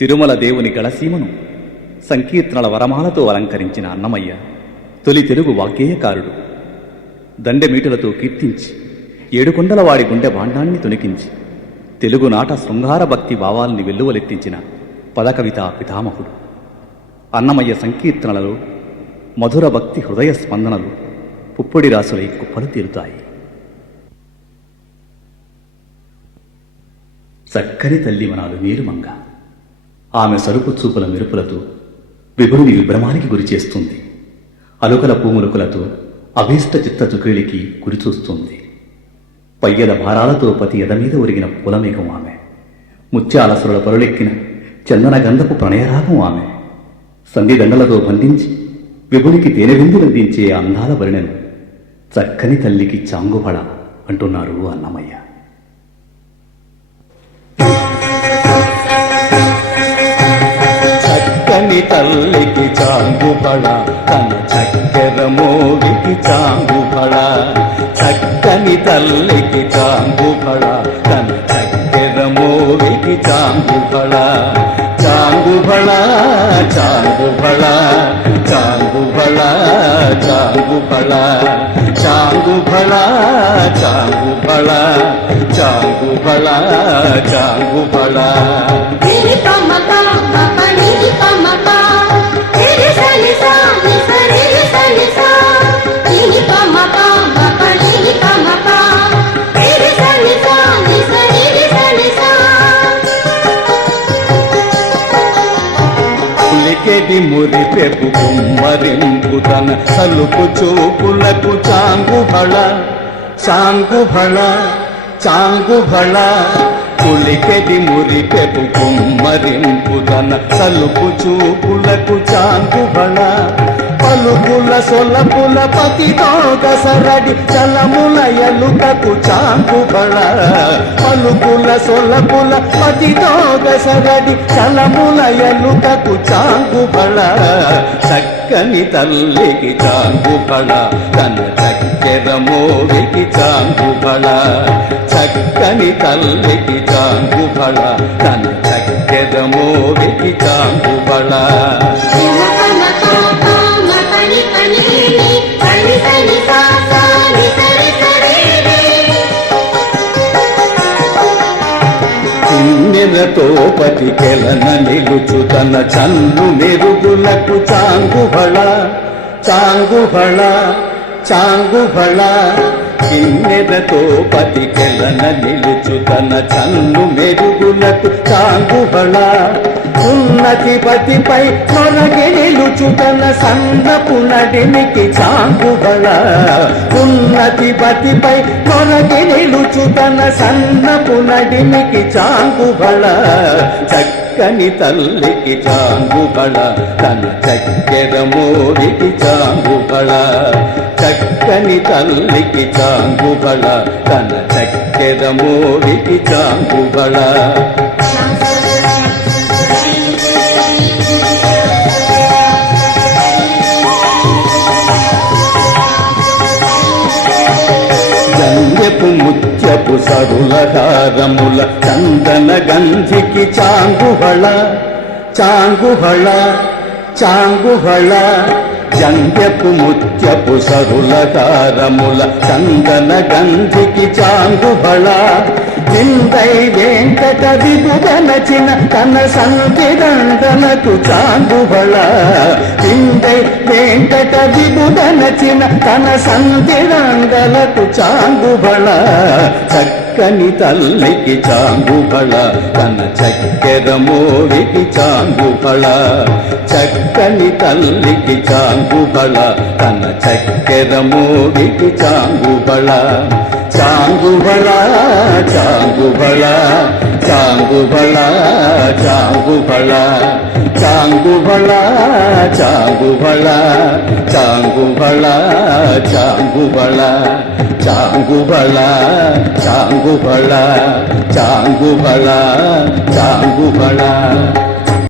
తిరుమల దేవుని గళసీమను సంకీర్తనల వరమాలతో అలంకరించిన అన్నమయ్య తొలి తెలుగు వాగ్గేయకారుడు. దండెమీటులతో కీర్తించి ఏడుకొండలవాడి గుండె భాండాన్ని తొణికించి తెలుగునాట శృంగార భక్తి భావాల్ని వెల్లువలెత్తించిన పదకవితా పితామహుడు. అన్నమయ్య సంకీర్తనలలో మధుర భక్తి హృదయ స్పందనలు పుప్పొడి రాసులై కుప్పలు తీరుతాయి. చక్కని తల్లి వనాలు మేలుమంగ, ఆమె సరుపు చూపుల మెరుపులతో విభుడిని విభ్రమానికి గురిచేస్తుంది. అలుకల పూములుకలతో అభీష్ట చిత్త చుకేళికి గురిచూస్తుంది. పయ్యల భారాలతో పతి ఎదమీద ఒరిగిన పూలమేఘం ఆమె. ముత్యాలసురుల పరులెక్కిన చందన గంధపు ప్రణయరాగం ఆమె. సంధిదండలతో బంధించి విభునికి తేనెవిందులందించే అందాల వరిణను చక్కని తల్లికి చాంగుబళ అంటున్నారు అన్నమయ్య. చక్కని తల్లికి చాంగుబళ, తన చక్కెర మోగికి చాంగుబళ. చక్కని తల్లికి చాంగుబళ, తన చక్కెర మోగికి చాంగుబళ. చాంగుబళ చాంగుబళ చాంగుబళ చాంగుబళ చాంగుబళ చాంగుబళ చాంగుబళ చాంగుబళ. పులికెడి మురిపెపు కుమ్మరింపు తన సలుపు చూపులకు చాంగుబళ చాంగుబళ చాంగుబళ. పులికెడి మురిపెపు కుమ్మరింపు తన సలుపు చూపులకు చాంగుబళ. పలుకుల సొలపుల పతితో గసరడి చలముల ఎలుకకు చాంగుబళ. పలుకుల సొలపుల పతితో గసరడి చలముల ఎలుకకు చాంగుబళ. చక్కని తల్లికి చాంగుబళ, తన చక్కెర మోగికి చాంగుబళ. చక్కని తల్లికి చాంగుబళ, తన చక్కెర మోగికి చాంగుబళ. కిన్నెరతో పతికెలన నిలుచు తన చల్లు మెరుగులకు చాంగుబళ చాంగుబళ చాంగుబళ. కిన్నెరతో పతికెలన నిలుచు తన చల్లు మెరుగులకు చాంగుబళ. ఉన్నతి పతిపై కొరగి నిలుచు తన సన్నపు నడిమికి చాంగుబళ. ఉన్నతి పతిపై కొరగి నిలుచు తన సన్నపు నడిమికి చాంగుబళ. చక్కని తల్లికి చాంగుబళ, తన చక్కెర మోగికి చాంగుబళ. చక్కని తల్లికి చాంగుబళ, తన చక్కెర మోగికి చాంగుబళ. గంజపు ముత్యపు సరులహారముల చందన గంధికి చాంగుబళ చాంగుబళ చాంగుబళ. గంజపు ముత్యపు సరులహారముల చందన గంధికి చాంగుబళ. ఇందై వెంకట విభుగనచిన తన సంతిదండలకు చాంగుబళ. ఇందై వెంకట విభుగనచిన తన సంతిదండలకు చాంగుబళ. చక్కని తల్లికి చాంగుబళ, తన చక్కెర మోగికి చాంగుబళ. చక్కని తల్లికి చాంగుబళ, తన చక్కెర మోగికి చాంగుబళ. చాంగుబళ చాంగుబళ చాంగుబళ చాంగుబళ చాంగుబళ చాంగుబళ చాంగుబళ చాంగుబళ చాంగుబళ చాంగుబళ చాంగుబళ చాంగుబళ.